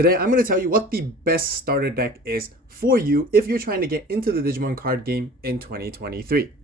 Today I'm going to tell you what the best starter deck is for you if you're trying to get into the Digimon card game in 2023.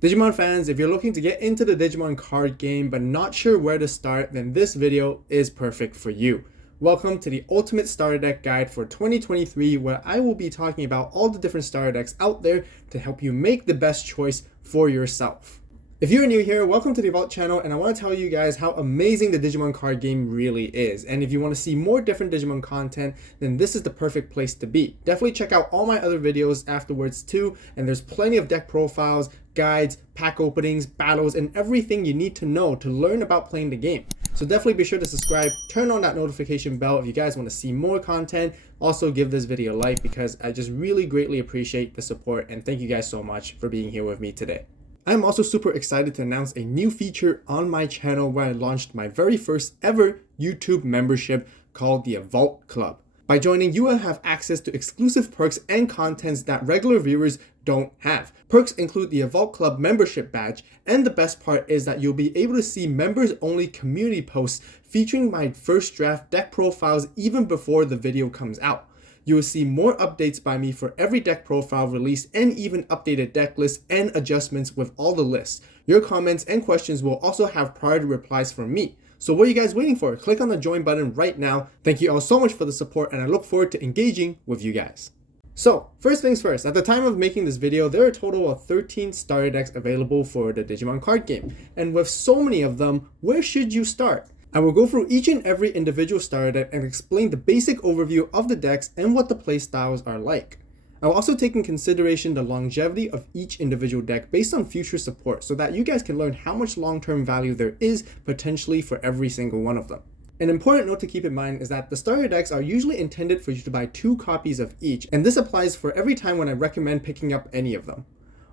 Digimon fans, if you're looking to get into the Digimon card game but not sure where to start, then this video is perfect for you. Welcome to the Ultimate Starter Deck Guide for 2023, where I will be talking about all the different starter decks out there to help you make the best choice for yourself. If you're new here, welcome to the Avault channel, and I want to tell you guys how amazing the Digimon card game really is. And if you want to see more different Digimon content, then this is the perfect place to be. Definitely check out all my other videos afterwards too, and there's plenty of deck profiles, guides, pack openings, battles, and everything you need to know to learn about playing the game. So definitely be sure to subscribe, turn on that notification bell if you guys want to see more content. Also give this video a like because I just really greatly appreciate the support, and thank you guys so much for being here with me today. I'm also super excited to announce a new feature on my channel where I launched my very first ever YouTube membership called the Avault Club. By joining, you will have access to exclusive perks and contents that regular viewers don't have. Perks include the Avault Club membership badge, and the best part is that you'll be able to see members only community posts featuring my first draft deck profiles even before the video comes out. You will see more updates by me for every deck profile released, and even updated deck lists and adjustments with all the lists. Your comments and questions will also have priority replies from me. So what are you guys waiting for? Click on the join button right now. Thank you all so much for the support, and I look forward to engaging with you guys. So first things first, at the time of making this video, there are a total of 13 starter decks available for the Digimon card game. And with so many of them, where should you start? I will go through each and every individual starter deck and explain the basic overview of the decks and what the play styles are like. I will also take in consideration the longevity of each individual deck based on future support so that you guys can learn how much long-term value there is potentially for every single one of them. An important note to keep in mind is that the starter decks are usually intended for you to buy 2 copies of each, and this applies for every time when I recommend picking up any of them.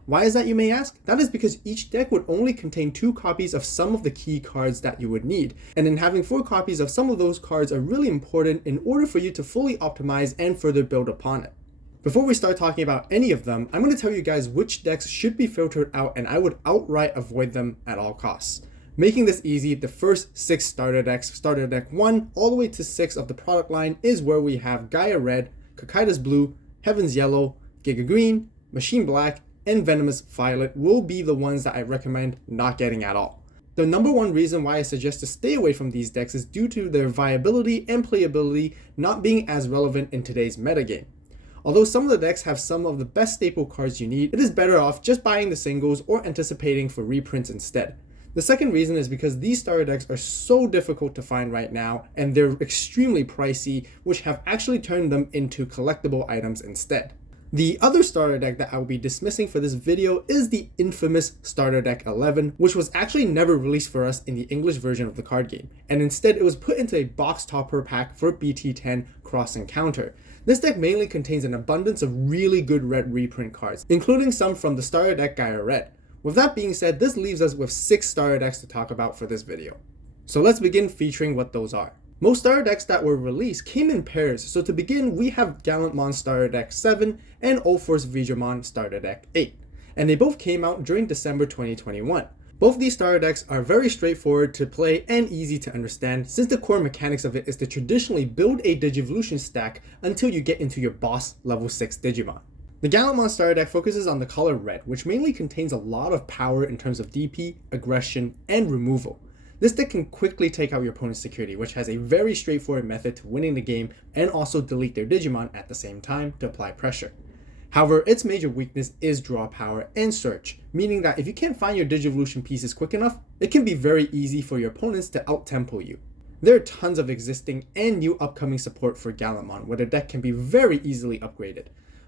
Why is that, you may ask? That is because each deck would only contain 2 copies of some of the key cards that you would need, and then having 4 copies of some of those cards are really important in order for you to fully optimize and further build upon it. Before we start talking about any of them, I'm going to tell you guys which decks should be filtered out, and I would outright avoid them at all costs. Making this easy, the first 6 starter decks, starter deck 1 all the way to 6 of the product line, is where we have Gaia Red, Cocytus Blue, Heaven's Yellow, Giga Green, Machine Black, and Venomous Violet will be the ones that I recommend not getting at all. The number one reason why I suggest to stay away from these decks is due to their viability and playability not being as relevant in today's metagame. Although some of the decks have some of the best staple cards you need, it is better off just buying the singles or anticipating for reprints instead. The second reason is because these starter decks are so difficult to find right now, and they're extremely pricey, which have actually turned them into collectible items instead. The other starter deck that I will be dismissing for this video is the infamous Starter Deck 11, which was actually never released for us in the English version of the card game, and instead it was put into a box topper pack for BT10 Cross Encounter. This deck mainly contains an abundance of really good red reprint cards, including some from the starter deck Gaia Red. With that being said, this leaves us with 6 starter decks to talk about for this video. So let's begin featuring what those are. Most starter decks that were released came in pairs, so to begin we have Gallantmon Starter Deck 7 and UlforceVeedramon Starter Deck 8, and they both came out during December 2021. Both these starter decks are very straightforward to play and easy to understand, since the core mechanics of it is to traditionally build a Digivolution stack until you get into your boss level 6 Digimon. The Gallantmon starter deck focuses on the color red, which mainly contains a lot of power in terms of DP, aggression, and removal. This deck can quickly take out your opponent's security, which has a very straightforward method to winning the game, and also delete their Digimon at the same time to apply pressure. However, its major weakness is draw power and search, meaning that if you can't find your Digivolution pieces quick enough, it can be very easy for your opponents to out-tempo you. There are tons of existing and new upcoming support for Gallantmon, where the deck can be very easily upgraded.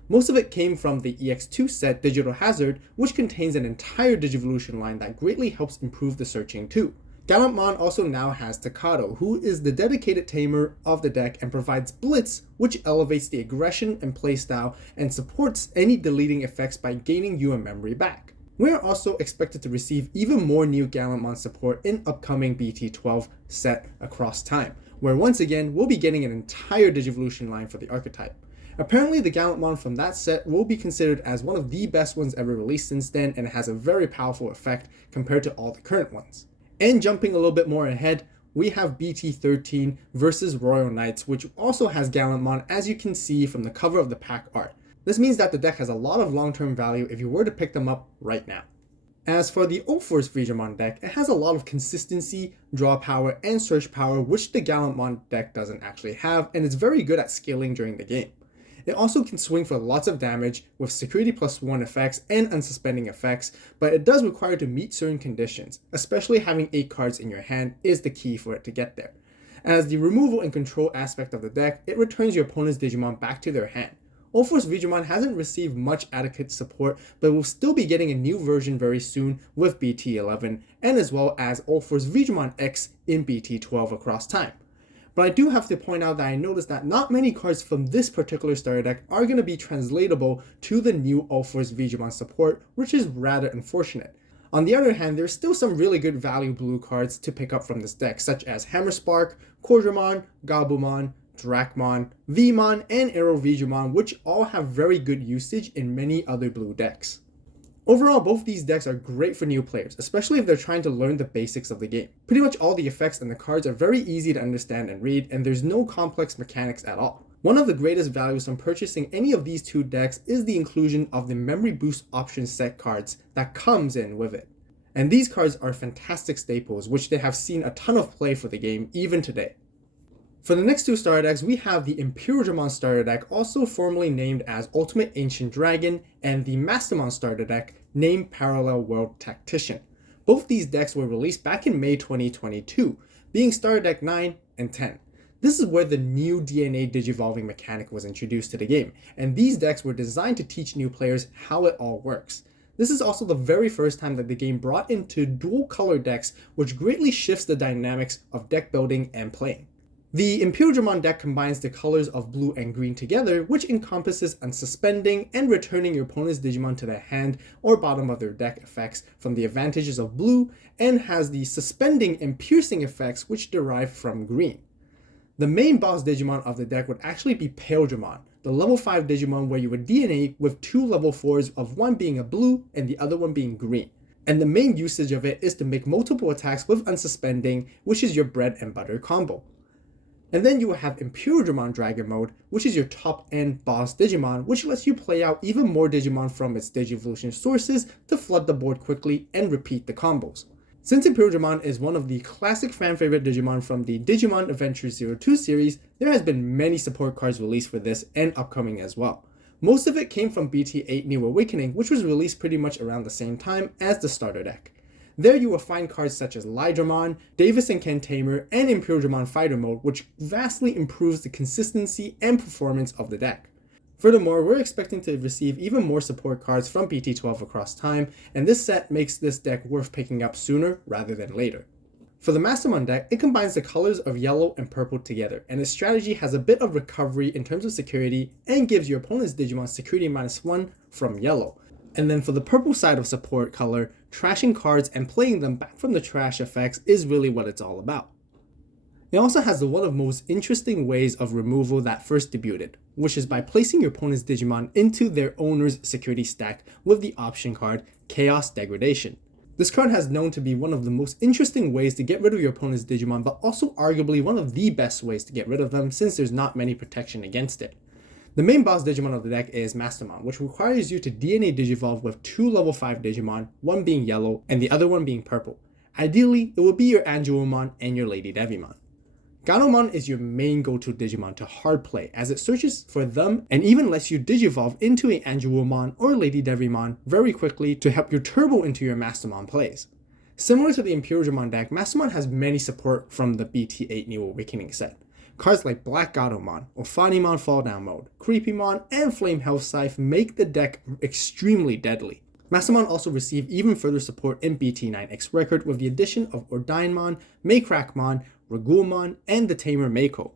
Most of it came from the EX2 set Digital Hazard, which contains an entire Digivolution line that greatly helps improve the searching too. Gallantmon also now has Takato, who is the dedicated tamer of the deck and provides Blitz, which elevates the aggression and playstyle and supports any deleting effects by gaining UM memory back. We are also expected to receive even more new Gallantmon support in upcoming BT12 set across time, where once again we'll be getting an entire Digivolution line for the archetype. Apparently the Gallantmon from that set will be considered as one of the best ones ever released since then, and it has a very powerful effect compared to all the current ones. And jumping a little bit more ahead, we have BT13 versus Royal Knights, which also has Gallantmon, as you can see from the cover of the pack art. This means that the deck has a lot of long-term value if you were to pick them up right now. As for the UlforceVeedramon deck, it has a lot of consistency, draw power, and search power, which the Gallantmon deck doesn't actually have, and it's very good at scaling during the game. It also can swing for lots of damage with security +1 effects and unsuspending effects, but it does require to meet certain conditions, especially having 8 cards in your hand is the key for it to get there. As the removal and control aspect of the deck, it returns your opponent's Digimon back to their hand. UlforceVeedramon hasn't received much adequate support, but will still be getting a new version very soon with BT11, and as well as UlforceVeedramon X in BT12 across time. But I do have to point out that I noticed that not many cards from this particular starter deck are going to be translatable to the new UlforceVeedramon support, which is rather unfortunate. On the other hand, there's still some really good value blue cards to pick up from this deck, such as Hammerspark, Cordramon, Gabumon, Dracmon, Vmon, and AeroVeedramon, which all have very good usage in many other blue decks. Overall, both these decks are great for new players, especially if they're trying to learn the basics of the game. Pretty much all the effects and the cards are very easy to understand and read, and there's no complex mechanics at all. One of the greatest values from purchasing any of these two decks is the inclusion of the Memory Boost option set cards that comes in with it. And these cards are fantastic staples, which they have seen a ton of play for the game even today. For the next two starter decks, we have the Imperialdramon starter deck, also formerly named as Ultimate Ancient Dragon, and the Mastemon starter deck, named Parallel World Tactician. Both these decks were released back in May 2022, being starter deck 9 and 10. This is where the new DNA Digivolving mechanic was introduced to the game, and these decks were designed to teach new players how it all works. This is also the very first time that the game brought into dual color decks, which greatly shifts the dynamics of deck building and playing. The Imperialdramon deck combines the colors of blue and green together, which encompasses unsuspending and returning your opponent's Digimon to their hand or bottom of their deck effects from the advantages of blue, and has the suspending and piercing effects which derive from green. The main boss Digimon of the deck would actually be Beelzemon, the level 5 Digimon where you would DNA with 2 level 4s of one being a blue and the other one being green. And the main usage of it is to make multiple attacks with unsuspending, which is your bread and butter combo. And then you will have Imperialdramon Dragon Mode, which is your top-end boss Digimon, which lets you play out even more Digimon from its Digivolution sources to flood the board quickly and repeat the combos. Since Imperialdramon is one of the classic fan-favorite Digimon from the Digimon Adventure 02 series, there has been many support cards released for this and upcoming as well. Most of it came from BT8 New Awakening, which was released pretty much around the same time as the starter deck. There you will find cards such as Lydramon, Davis and Ken Tamer, and Imperialdramon Fighter Mode, which vastly improves the consistency and performance of the deck. Furthermore, we're expecting to receive even more support cards from BT12 across time, and this set makes this deck worth picking up sooner rather than later. For the Mastemon deck, it combines the colors of yellow and purple together, and its strategy has a bit of recovery in terms of security and gives your opponent's Digimon security -1 from yellow. And then for the purple side of support color, trashing cards and playing them back from the trash effects is really what it's all about. It also has one of the most interesting ways of removal that first debuted, which is by placing your opponent's Digimon into their owner's security stack with the option card Chaos Degradation. This card has known to be one of the most interesting ways to get rid of your opponent's Digimon, but also arguably one of the best ways to get rid of them since there's not many protection against it. The main boss Digimon of the deck is Mastemon, which requires you to DNA Digivolve with 2 level 5 Digimon, one being yellow and the other one being purple. Ideally, it would be your Angewomon and your Lady Devimon. Gallantmon is your main go-to Digimon to hard play, as it searches for them and even lets you Digivolve into a Angewomon or Lady Devimon very quickly to help you turbo into your Mastemon plays. Similar to the Imperialdramon deck, Mastemon has many support from the BT8 New Awakening set. Cards like Black Gatomon, Ophanimon Fall Down Mode, Creepymon, and Flame Health Scythe make the deck extremely deadly. Mastemon also received even further support in BT9X Record with the addition of Ordainmon, Maycrackmon, Ragulmon, and the Tamer Mako.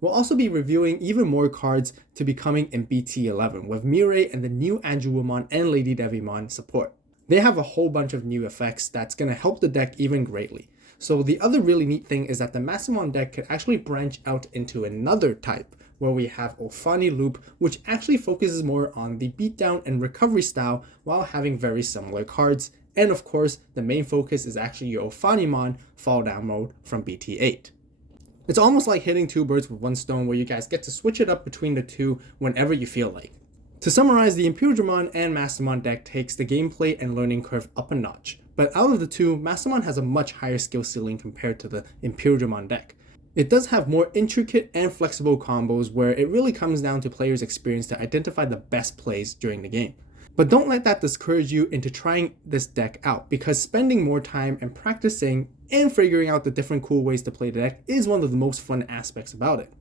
We'll also be reviewing even more cards to be coming in BT11 with Mirai and the new Angewomon and Lady Devimon support. They have a whole bunch of new effects that's going to help the deck even greatly. So the other really neat thing is that the Mastemon deck could actually branch out into another type, where we have Ulfani Loop, which actually focuses more on the beatdown and recovery style while having very similar cards. And of course, the main focus is actually your Ulfanimon fall down mode from BT8. It's almost like hitting two birds with one stone, where you guys get to switch it up between the two whenever you feel like. To summarize, the Imperialdramon and Mastemon deck takes the gameplay and learning curve up a notch, but out of the two, Mastemon has a much higher skill ceiling compared to the Imperialdramon deck. It does have more intricate and flexible combos where it really comes down to players' experience to identify the best plays during the game. But don't let that discourage you into trying this deck out, because spending more time and practicing and figuring out the different cool ways to play the deck is one of the most fun aspects about it.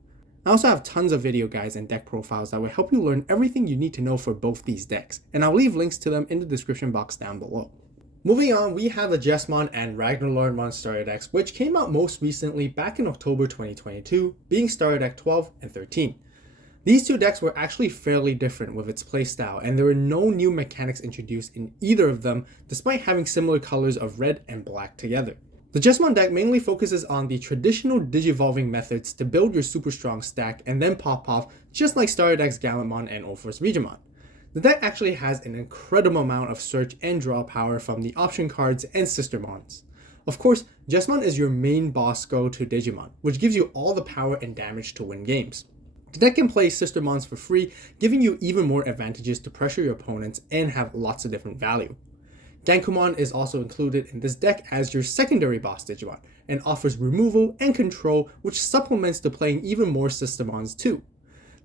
I also have tons of video guides and deck profiles that will help you learn everything you need to know for both these decks, and I'll leave links to them in the description box down below. Moving on, we have the Jesmon and Ragnaloardmon starter decks, which came out most recently back in October 2022, being starter deck 12 and 13. These two decks were actually fairly different with its playstyle, and there were no new mechanics introduced in either of them, despite having similar colors of red and black together. The Jesmon deck mainly focuses on the traditional digivolving methods to build your super strong stack and then pop off, just like starter decks Gallantmon and UlforceVeedramon. The deck actually has an incredible amount of search and draw power from the option cards and sistermons. Of course, Jesmon is your main boss go-to Digimon, which gives you all the power and damage to win games. The deck can play sistermons for free, giving you even more advantages to pressure your opponents and have lots of different value. Gallantmon is also included in this deck as your secondary boss Digimon, and offers removal and control, which supplements to playing even more sistermons too.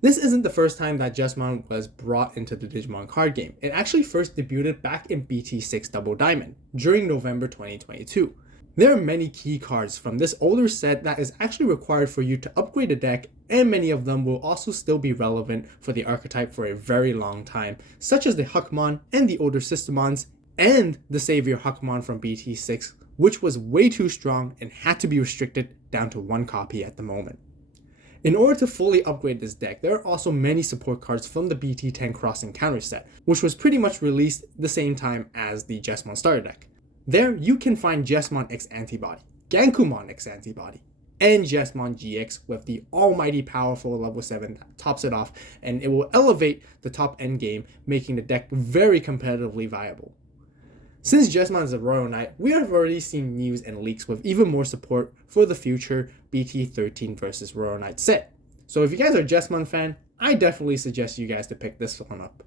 This isn't the first time that Jesmon was brought into the Digimon card game. It actually first debuted back in BT6 Double Diamond during November 2022. There are many key cards from this older set that is actually required for you to upgrade the deck, and many of them will also still be relevant for the archetype for a very long time, such as the Huckmon and the older sistermons, and the Savior Huckmon from BT6, which was way too strong and had to be restricted down to one copy at the moment. In order to fully upgrade this deck, there are also many support cards from the BT10 Cross Encounter set, which was pretty much released the same time as the Jesmon starter deck. There, you can find Jesmon X Antibody, Gallantmon X Antibody, and Jesmon GX with the almighty powerful level 7 that tops it off, and it will elevate the top end game, making the deck very competitively viable. Since Jesmon is a Royal Knight, we have already seen news and leaks with even more support for the future BT13 vs Royal Knight set. So if you guys are a Jesmon fan, I definitely suggest you guys to pick this one up.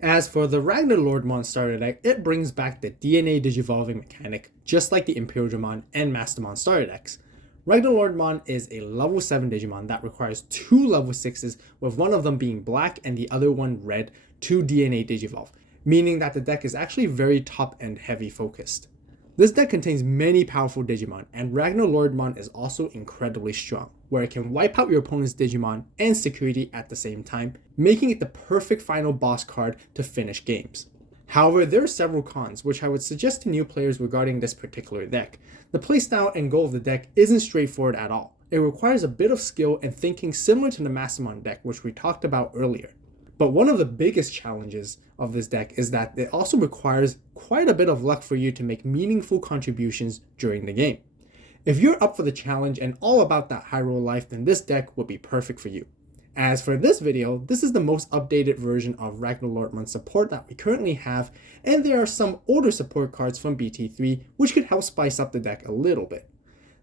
As for the Ragnaloardmon starter deck, it brings back the DNA Digivolving mechanic, just like the Imperialdramon and Mastemon starter decks. Ragnaloardmon is a level 7 Digimon that requires 2 level 6s, with one of them being black and the other one red, to DNA Digivolve, meaning that the deck is actually very top-end heavy focused. This deck contains many powerful Digimon, and Ragnaloardmon is also incredibly strong, where it can wipe out your opponent's Digimon and security at the same time, making it the perfect final boss card to finish games. However, there are several cons, which I would suggest to new players regarding this particular deck. The playstyle and goal of the deck isn't straightforward at all. It requires a bit of skill and thinking similar to the Mastemon deck, which we talked about earlier. But one of the biggest challenges of this deck is that it also requires quite a bit of luck for you to make meaningful contributions during the game. If you're up for the challenge and all about that high roll life, then this deck would be perfect for you. As for this video, this is the most updated version of Ragnaloardmon support that we currently have, and there are some older support cards from BT3 which could help spice up the deck a little bit.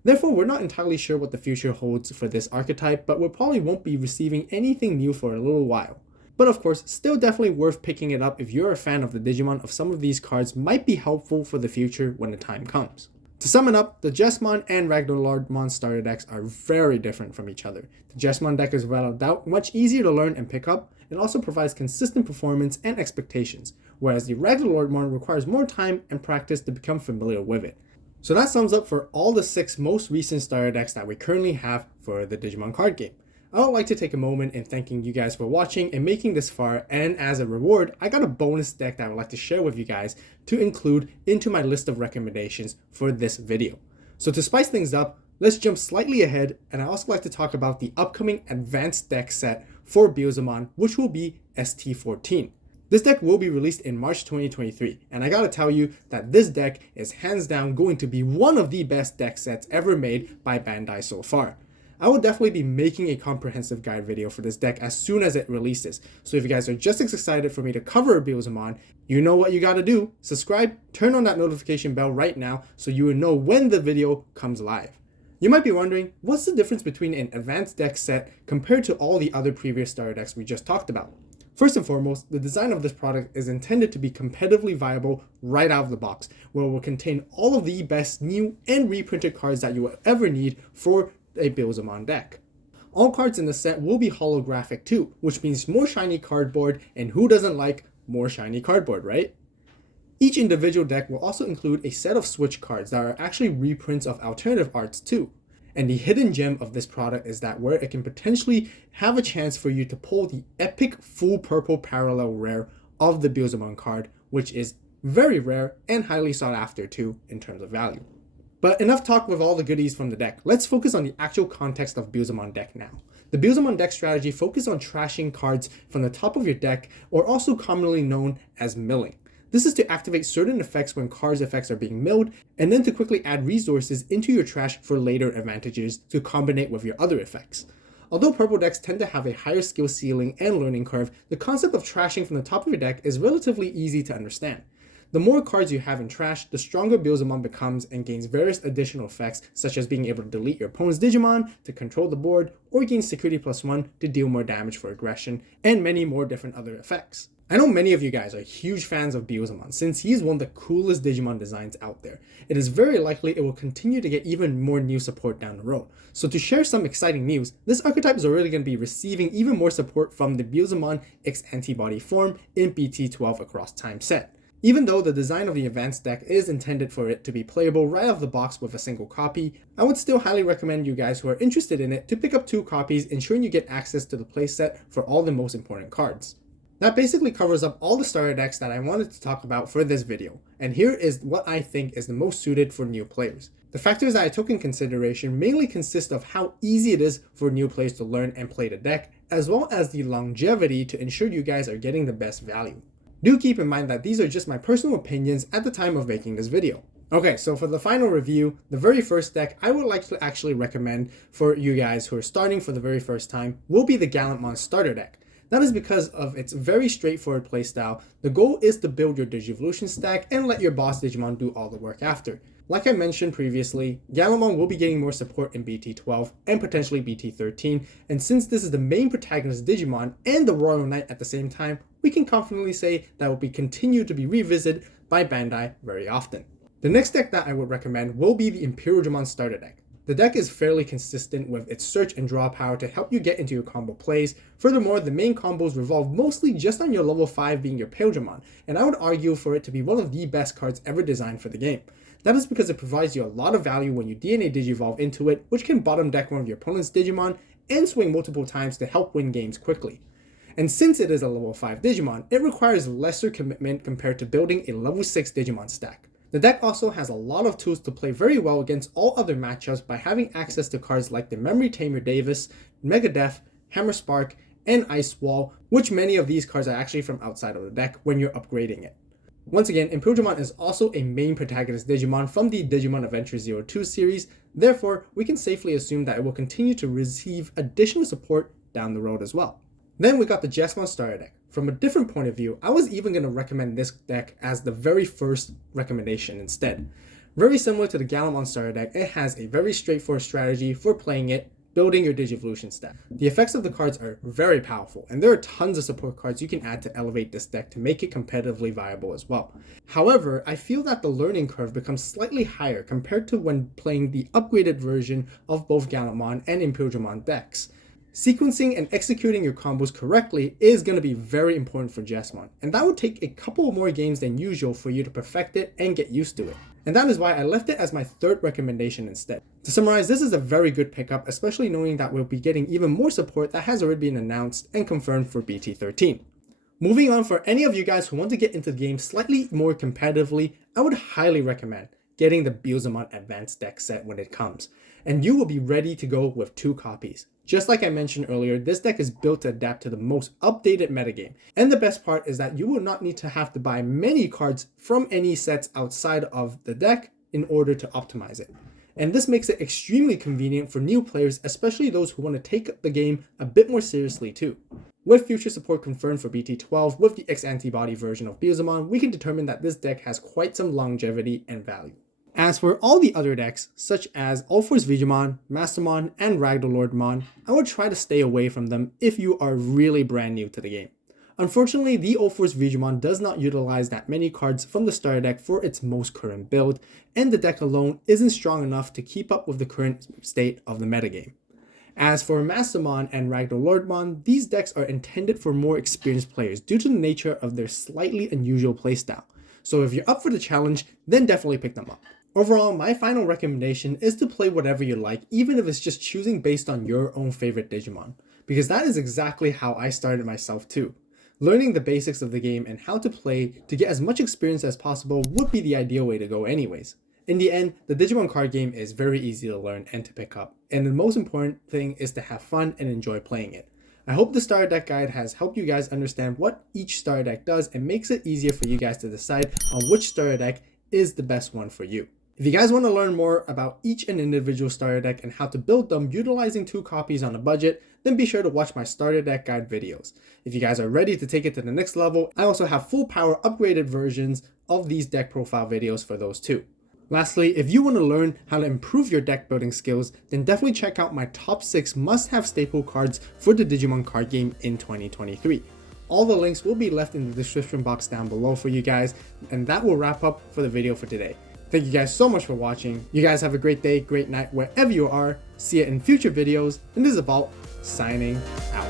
Therefore, we're not entirely sure what the future holds for this archetype, but we probably won't be receiving anything new for a little while. But of course, still definitely worth picking it up if you're a fan of the Digimon. Of some of these cards might be helpful for the future when the time comes. To sum it up, the Jesmon and Ragnaloardmon starter decks are very different from each other. The Jesmon deck is without doubt much easier to learn and pick up. It also provides consistent performance and expectations, whereas the Ragnaloardmon requires more time and practice to become familiar with it. So that sums up for all the 6 most recent starter decks that we currently have for the Digimon card game. I would like to take a moment in thanking you guys for watching and making this far, and as a reward, I got a bonus deck that I would like to share with you guys to include into my list of recommendations for this video. So to spice things up, let's jump slightly ahead, and I also like to talk about the upcoming advanced deck set for Beelzemon, which will be ST14. This deck will be released in March 2023, and I gotta tell you that this deck is hands down going to be one of the best deck sets ever made by Bandai so far. I will definitely be making a comprehensive guide video for this deck as soon as it releases, so if you guys are just as excited for me to cover Beelzemon, you know what you gotta do. Subscribe, turn on that notification bell right now so you will know when the video comes live. You might be wondering, what's the difference between an advanced deck set compared to all the other previous starter decks we just talked about? First and foremost, the design of this product is intended to be competitively viable right out of the box, where it will contain all of the best new and reprinted cards that you will ever need for a Beelzemon deck. All cards in the set will be holographic too, which means more shiny cardboard, and who doesn't like more shiny cardboard, right? Each individual deck will also include a set of switch cards that are actually reprints of alternative arts too. And the hidden gem of this product is that where it can potentially have a chance for you to pull the epic full purple parallel rare of the Beelzemon card, which is very rare and highly sought after too in terms of value. But enough talk with all the goodies from the deck. Let's focus on the actual context of Beelzemon deck now. The Beelzemon deck strategy focuses on trashing cards from the top of your deck, or also commonly known as milling. This is to activate certain effects when cards' effects are being milled, and then to quickly add resources into your trash for later advantages to combine with your other effects. Although purple decks tend to have a higher skill ceiling and learning curve, the concept of trashing from the top of your deck is relatively easy to understand. The more cards you have in trash, the stronger Beelzemon becomes and gains various additional effects, such as being able to delete your opponent's Digimon to control the board, or gain security +1 to deal more damage for aggression, and many more different other effects. I know many of you guys are huge fans of Beelzemon since he's one of the coolest Digimon designs out there. It is very likely it will continue to get even more new support down the road. So to share some exciting news, this archetype is already going to be receiving even more support from the Beelzemon X Antibody form in BT12 Across Time set. Even though the design of the advanced deck is intended for it to be playable right out of the box with a single copy, I would still highly recommend you guys who are interested in it to pick up 2 copies, ensuring you get access to the playset for all the most important cards. That basically covers up all the starter decks that I wanted to talk about for this video, and here is what I think is the most suited for new players. The factors that I took in consideration mainly consist of how easy it is for new players to learn and play the deck, as well as the longevity to ensure you guys are getting the best value. Do keep in mind that these are just my personal opinions at the time of making this video. Okay, so for the final review, the very first deck I would like to actually recommend for you guys who are starting for the very first time will be the Gallantmon starter deck. That is because of its very straightforward playstyle. The goal is to build your Digivolution stack and let your boss Digimon do all the work after. Like I mentioned previously, Gallantmon will be getting more support in BT12 and potentially BT13, and since this is the main protagonist Digimon and the Royal Knight at the same time, we can confidently say that will be continued to be revisited by Bandai very often. The next deck that I would recommend will be the Imperialdramon starter deck. The deck is fairly consistent with its search and draw power to help you get into your combo plays. Furthermore, the main combos revolve mostly just on your level 5 being your Imperialdramon, and I would argue for it to be one of the best cards ever designed for the game. That is because it provides you a lot of value when you DNA Digivolve into it, which can bottom deck one of your opponent's Digimon and swing multiple times to help win games quickly. And since it is a level 5 Digimon, it requires lesser commitment compared to building a level 6 Digimon stack. The deck also has a lot of tools to play very well against all other matchups by having access to cards like the Memory Tamer Davis, Mega Def, Hammer Spark, and Ice Wall, which many of these cards are actually from outside of the deck when you're upgrading it. Once again, Imperialdramon is also a main protagonist Digimon from the Digimon Adventure 02 series, therefore we can safely assume that it will continue to receive additional support down the road as well. Then we got the Jesmon starter deck. From a different point of view, I was even going to recommend this deck as the very first recommendation instead. Very similar to the Gallantmon starter deck, it has a very straightforward strategy for playing it, building your Digivolution stack. The effects of the cards are very powerful, and there are tons of support cards you can add to elevate this deck to make it competitively viable as well. However, I feel that the learning curve becomes slightly higher compared to when playing the upgraded version of both Gallantmon and Imperialdramon decks. Sequencing and executing your combos correctly is going to be very important for Jesmon, and that would take a couple more games than usual for you to perfect it and get used to it. And that is why I left it as my third recommendation instead. To summarize, this is a very good pickup, especially knowing that we'll be getting even more support that has already been announced and confirmed for BT13. Moving on, for any of you guys who want to get into the game slightly more competitively, I would highly recommend getting the Beelzemon Advanced deck set when it comes. and you will be ready to go with 2 copies. Just like I mentioned earlier, this deck is built to adapt to the most updated metagame. And the best part is that you will not need to have to buy many cards from any sets outside of the deck in order to optimize it. And this makes it extremely convenient for new players, especially those who want to take the game a bit more seriously too. With future support confirmed for BT12 with the X-Antibody version of Beelzemon, we can determine that this deck has quite some longevity and value. As for all the other decks, such as UlforceVeedramon, Mastemon, and Ragnaloardmon, I would try to stay away from them if you are really brand new to the game. Unfortunately, the UlforceVeedramon does not utilize that many cards from the starter deck for its most current build, and the deck alone isn't strong enough to keep up with the current state of the metagame. As for Mastemon and Ragnaloardmon, these decks are intended for more experienced players due to the nature of their slightly unusual playstyle. So if you're up for the challenge, then definitely pick them up. Overall, my final recommendation is to play whatever you like, even if it's just choosing based on your own favorite Digimon, because that is exactly how I started myself too. Learning the basics of the game and how to play to get as much experience as possible would be the ideal way to go anyways. In the end, the Digimon card game is very easy to learn and to pick up, and the most important thing is to have fun and enjoy playing it. I hope the starter deck guide has helped you guys understand what each starter deck does and makes it easier for you guys to decide on which starter deck is the best one for you. If you guys want to learn more about each and individual starter deck and how to build them utilizing 2 copies on a budget, then be sure to watch my starter deck guide videos. If you guys are ready to take it to the next level, I also have full power upgraded versions of these deck profile videos for those too. Lastly, if you want to learn how to improve your deck building skills, then definitely check out my top 6 must-have staple cards for the Digimon card game in 2023. All the links will be left in the description box down below for you guys, and that will wrap up for the video for today. Thank you guys so much for watching. You guys have a great day, great night, wherever you are. See you in future videos, and this is Avault, signing out.